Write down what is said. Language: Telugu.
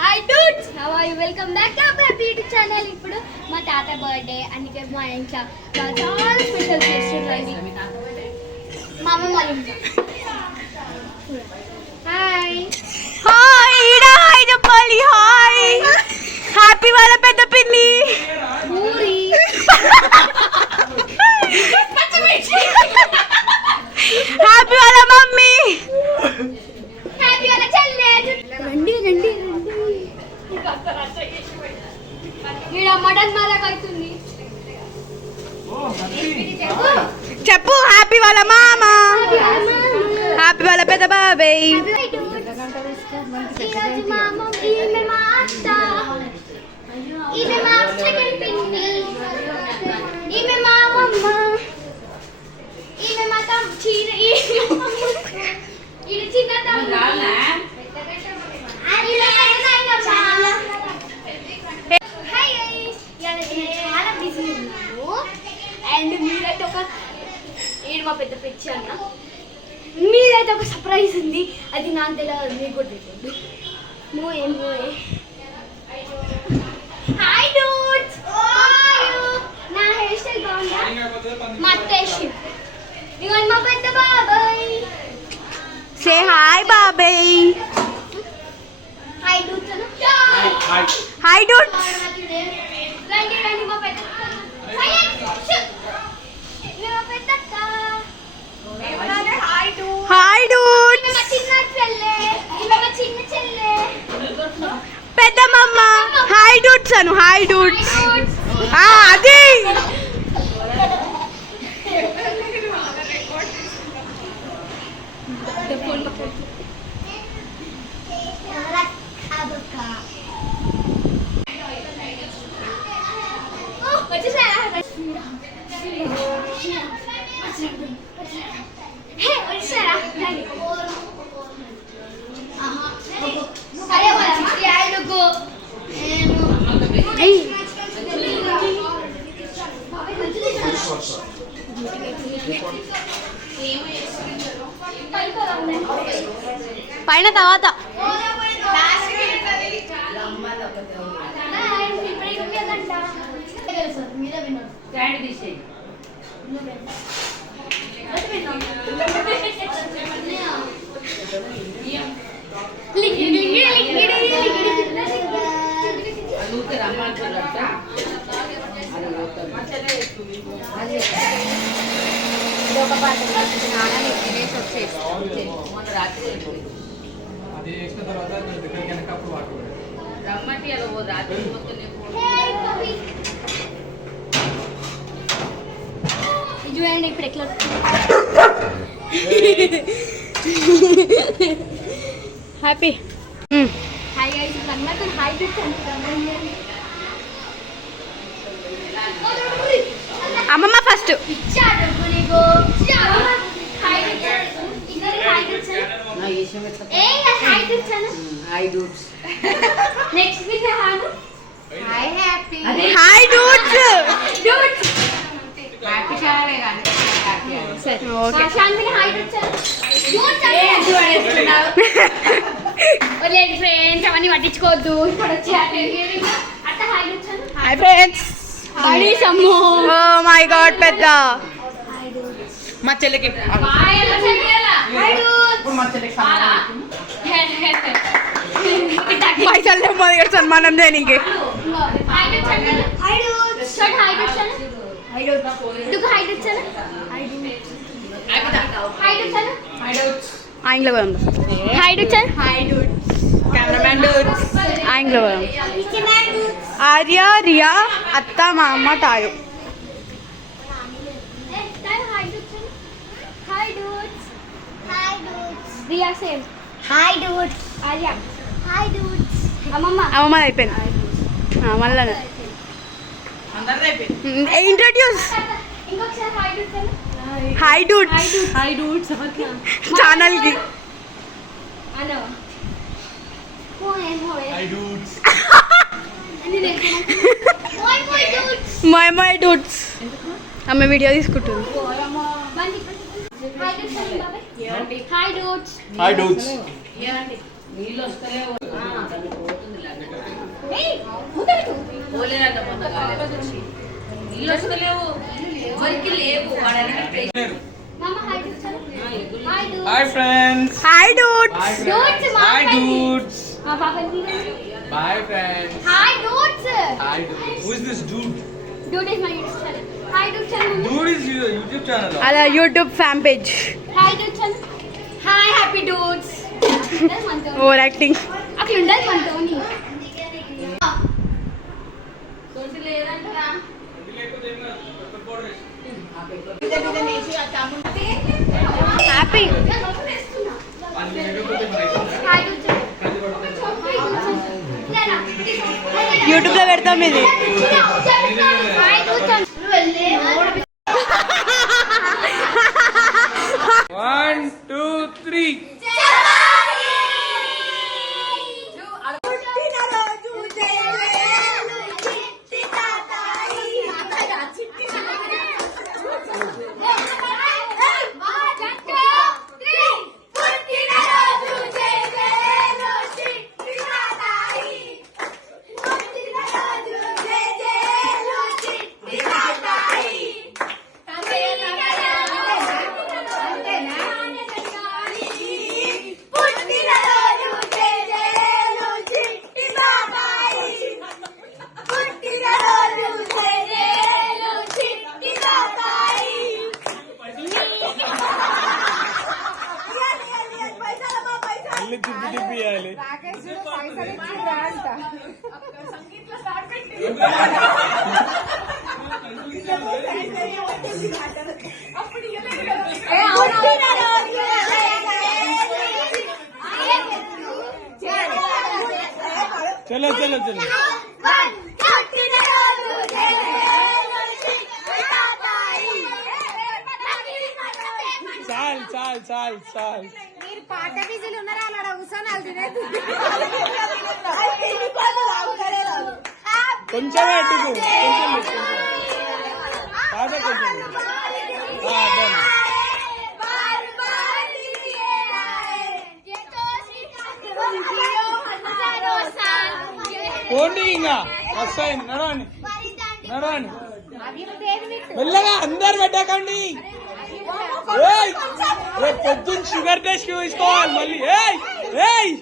Hi dudes, how are you? Welcome back to our YouTube channel. ఇప్పుడు మా తాత బర్త్డే, అందుకే మా ఇంట్లో చాలా స్పెషల్ చేస్తున్నారు. మా అమ్మ వాళ్ళ ఇంట్లో. హాయ్ హాయ్ ఈడా హాయ్ చెప్పాలి. హాయ్ హ్యాపీ వాళ్ళ పెద్ద పిన్ని పూరి హ్యాపీ వాళ్ళ మమ్మీ హ్యాపీ వాళ్ళ చెల్లె. రండి రండి రండి. ఈడ మటన్ మాలకు అవుతుంది. చెప్పు హ్యాపీ వాళ్ళ మామ హ్యాపీ వాళ్ళ పెద్ద బాబాయ్. ఈరోజు మా అమ్మ ఈమె మా అత్త, ఈమె మా సెకండ్ పిన్ని, ఈమె మా అమ్మమ్మ, ఈమె మా ఈమె చిన్న తమ్ముడు, ఈమె నాయనమ్మ. హాయ్ గైస్, ఇవాళ నేను చాలా బిజీ ఉన్నాను. అండ్ మీరైతే ఈడు మా పెద్ద పిచ్చి అన్న, మీరైతే ఒక సర్ప్రైజ్ ఉంది. అది నాకు తెలియదు, మీకు కూడా తెలియదు. హాయ్ డూడ్స్, నా హెయిర్ స్టైల్ బాగుందా? మా అత్తేసి ఇవన్నీ మా పెద్ద బాబాయ్. సే హాయ్ బాబాయ్. హాయ్ డూడ్స్ అను. Hi dudes. రండి రండి మా పెద్ద హాయ్ డూడ్స్. చిన్న చెల్లె, ఈమె మా చిన్న చెల్లె, పెద్ద మమ్మ. హాయ్ డూడ్స్ అను. Hi dudes. అది పైన తర్వాత చూడండి ఇప్పుడు ఎట్లా హ్యాపీ. హాయ్ గైస్, అందరికీ హాయ్ అమ్మమ్మ first. Next hi dudes. Okay friends, అవన్నీ పట్టించుకోవద్దు. ఇప్పుడు hi friends. Oh my god పెద్ద మా చెల్లికి పైసలు మొదటి సన్మానం దేనికి. ఆంగ్ల పదం. ఆంగ్ల పదం. ఆర్య, రియా, అత్త, మా అమ్మ, తాయు. అమ్మమ్మ అయిపోయింది. మళ్ళా introduce. Hi dudes. Hi dudes channel కి మై డూడ్స్. ఆమె వీడియో తీసుకుంటుంది. Hi dudes. Hi dudes. నీళ్ళు వస్తలేవు. ఇల్లు వస్తలేవు ఎవరికి లేవు మామ హాయ్ డు చలో hi do Hi friends. Hi dudes dudes మామ Hi dudes. మా పాపని Bye friends. Hi dudes Hi dude. Who is this dude? Dude is my YouTube channel hi Dude చలో Dude is your YouTube channel. అలా YouTube fan page hi Dude చలో హాయ్ హ్యాపీ డూడ్స్ మనతో ఓవర్ యాక్టింగ్. అట్లా ఉండదు మనతోని లేదంటరా హ్యాపీ హాయ్ డూడ్ చలో యూట్యూబ్ లో పెడతాం ఇది. హాయ్ డూడ్ చలో 1, 2, 3. चलो चलो चलो चाल चाल चाल चाल మీరు పాట బిజీలు ఉన్నారా అలా కూర్చొని తినేది. కొంచెం అడ్డుకు కొంచెం కాదా కొంచెం పోండి ఇంకా వస్తాయి నడవండి నడవండి మెల్లగా అందరు పెట్టకండి పొద్దున్న షుగర్ టెస్ట్ చూసుకోవాలి మళ్ళీ ఏయ్ ఏయ్